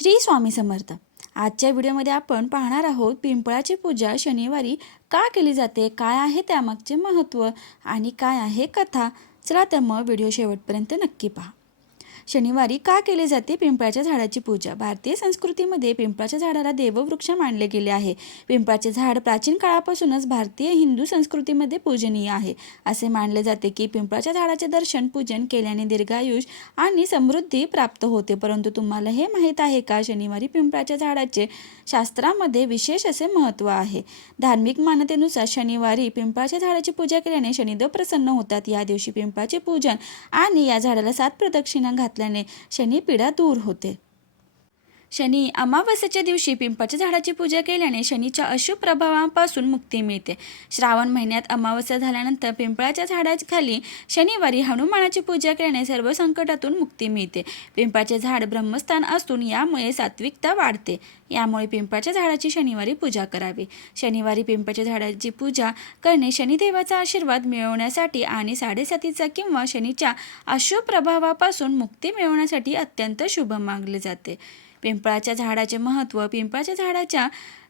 श्री स्वामी समर्थ। आजच्या व्हिडिओमध्ये आपण पाहणार आहोत पिंपळाची पूजा शनिवारी का केली जाते, काय आहे त्यामागचे महत्त्व आणि काय आहे कथा। चला तर मग व्हिडिओ शेवटपर्यंत नक्की पहा। शनिवारी का केली जाते पिंपळाच्या झाडाची पूजा? भारतीय संस्कृतीमध्ये पिंपळाच्या झाडाला देववृक्ष मानले गेले आहे। पिंपळाचे झाड प्राचीन काळापासूनच भारतीय हिंदू संस्कृतीमध्ये पूजनीय आहे। असे मानले जाते की पिंपळाच्या झाडाचे दर्शन पूजन केल्याने दीर्घायुष्य आणि समृद्धी प्राप्त होते। परंतु तुम्हाला हे माहीत आहे का, शनिवारी पिंपळाच्या झाडाचे शास्त्रामध्ये विशेष असे महत्त्व आहे। धार्मिक मान्यतेनुसार शनिवारी पिंपळाच्या झाडाची पूजा केल्याने शनिदेव प्रसन्न होतात। या दिवशी पिंपळाचे पूजन आणि या झाडाला 7 प्रदक्षिणा घातल्याने शनी पीडा दूर होते। शनी अमावस्येच्या दिवशी पिंपळाच्या झाडाची पूजा केल्याने शनीच्या अशुभ प्रभावांपासून मुक्ती मिळते। श्रावण महिन्यात अमावस्या झाल्यानंतर पिंपळाच्या झाडाखाली शनिवारी हनुमानाची पूजा केल्याने सर्व संकटातून मुक्ती मिळते। पिंपळाचे झाड ब्रह्मस्थान असून यामुळे सात्विकता वाढते। यामुळे पिंपळाच्या झाडाची शनिवारी पूजा करावी। शनिवारी पिंपळाच्या झाडाची पूजा करणे शनिदेवाचा आशीर्वाद मिळवण्यासाठी आणि 7.5 किंवा शनीच्या अशुभ प्रभावापासून मुक्ती मिळवण्यासाठी अत्यंत शुभ मानले जाते। पिंपळाच्या झाडाचे महत्त्व। पिंपळाच्या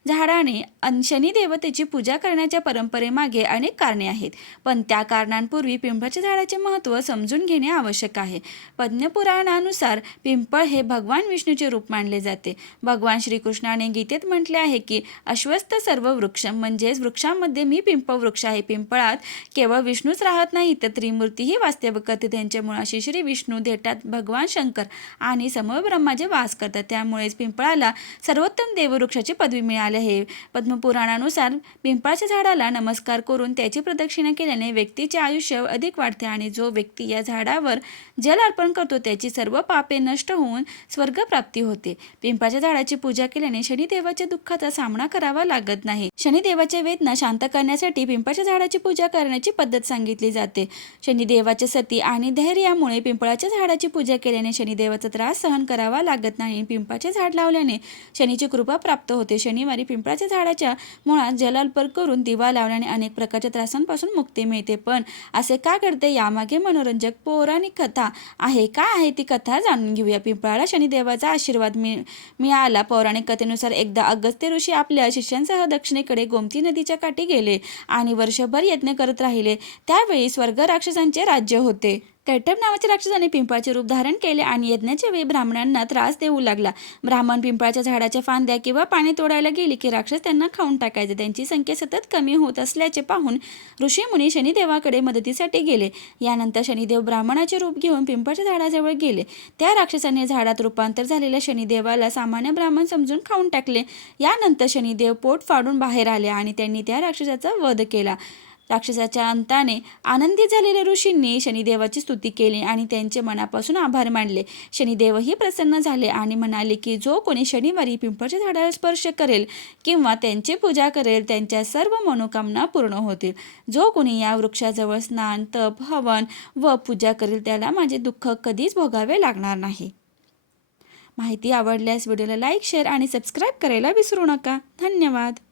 झाडाने शनिदेवतेची पूजा करण्याच्या परंपरेमागे अनेक कारणे आहेत, पण त्या कारणांपूर्वी पिंपळाच्या झाडाचे महत्त्व समजून घेणे आवश्यक आहे। पद्मपुराणानुसार पिंपळ हे भगवान विष्णूचे रूप मानले जाते। भगवान श्रीकृष्णाने गीतेत म्हटले आहे की अश्वत्थ सर्व वृक्ष, म्हणजेच वृक्षांमध्ये मी पिंपळ वृक्ष आहे। पिंपळात केवळ विष्णूच राहत नाही तर त्रिमूर्तीही वास्तव्य करते। त्यांच्या मुळाशी श्री विष्णू, देठात भगवान शंकर आणि समूळ ब्रह्माचे वास करतात। त्यामुळेच पिंपळाला सर्वोत्तम देववृक्षाची पदवी मिळाली आहे। पद्मपुराणानुसार पिंपळाच्या झाडाला नमस्कार करून त्याची प्रदक्षिणा केल्याने व्यक्तीचे आयुष्य अधिक वाढते आणि जो व्यक्ती या झाडावर जल अर्पण करतो त्याची सर्व पापे नष्ट होऊन स्वर्गप्राप्ती होते। पिंपळाच्या झाडाची पूजा केल्याने शनिदेवाच्या दुःखाचा सामना करावा लागत नाही। शनिदेवाच्या वेदना शांत करण्यासाठी पिंपळाच्या झाडाची पूजा करण्याची पद्धत सांगितली जाते। शनिदेवाच्या सती आणि धैर्यामुळे पिंपळाच्या झाडाची पूजा केल्याने शनिदेवाचा त्रास सहन करावा लागत नाही। पिंपळाचे झाड लावल्याने शनीची कृपा प्राप्त होते। शनिवारी पिंपळाच्या झाडाच्या मुळात जल अर्पण करून दिवा लावल्याने अनेक प्रकारच्या त्रासांपासून मुक्ती मिळते। पण असे का घडते, यामागे मनोरंजक पौराणिक कथा आहे। काय आहे ती कथा जाणून घेऊया। पिंपळाला शनिदेवाचा आशीर्वाद मिळाला। पौराणिक कथेनुसार एकदा अगस्त्य ऋषी आपल्या शिष्यांसह दक्षिणेकडे गोमती नदीच्या काठी गेले आणि वर्षभर यज्ञ करत राहिले। त्यावेळी स्वर्ग राक्षसांचे राज्य होते। कैटभ नावाच्या राक्षसाने पिंपळाचे रूप धारण केले आणि यज्ञाच्या वेळी ब्राह्मणांना त्रास देऊ लागला। ब्राह्मण पिंपळाच्या झाडाच्या फांद्या किंवा पाने तोडायला गेले की राक्षस त्यांना खाऊन टाकायचे। त्यांची संख्या सतत कमी होत असल्याचे पाहून ऋषीमुनी शनिदेवाकडे मदतीसाठी गेले। यानंतर शनिदेव ब्राह्मणाचे रूप घेऊन पिंपळाच्या झाडाजवळ गेले। त्या राक्षसाने झाडात रूपांतर झालेल्या शनिदेवाला सामान्य ब्राह्मण समजून खाऊन टाकले। यानंतर शनिदेव पोट फाडून बाहेर आले आणि त्यांनी त्या राक्षसाचा वध केला। राक्षसाच्या अंताने आनंदित झालेल्या ऋषींनी शनिदेवाची स्तुती केली आणि त्यांचे मनापासून आभार मानले। शनिदेवही प्रसन्न झाले आणि म्हणाले की जो कोणी शनिवारी पिंपळाच्या झाडाला स्पर्श करेल किंवा त्यांची पूजा करेल त्यांच्या सर्व मनोकामना पूर्ण होतील। जो कोणी या वृक्षाजवळ स्नान, तप, हवन व पूजा करेल त्याला माझे दुःख कधीच भोगावे लागणार नाही। माहिती आवडल्यास व्हिडिओला लाईक, शेअर आणि सबस्क्राईब करायला विसरू नका। धन्यवाद।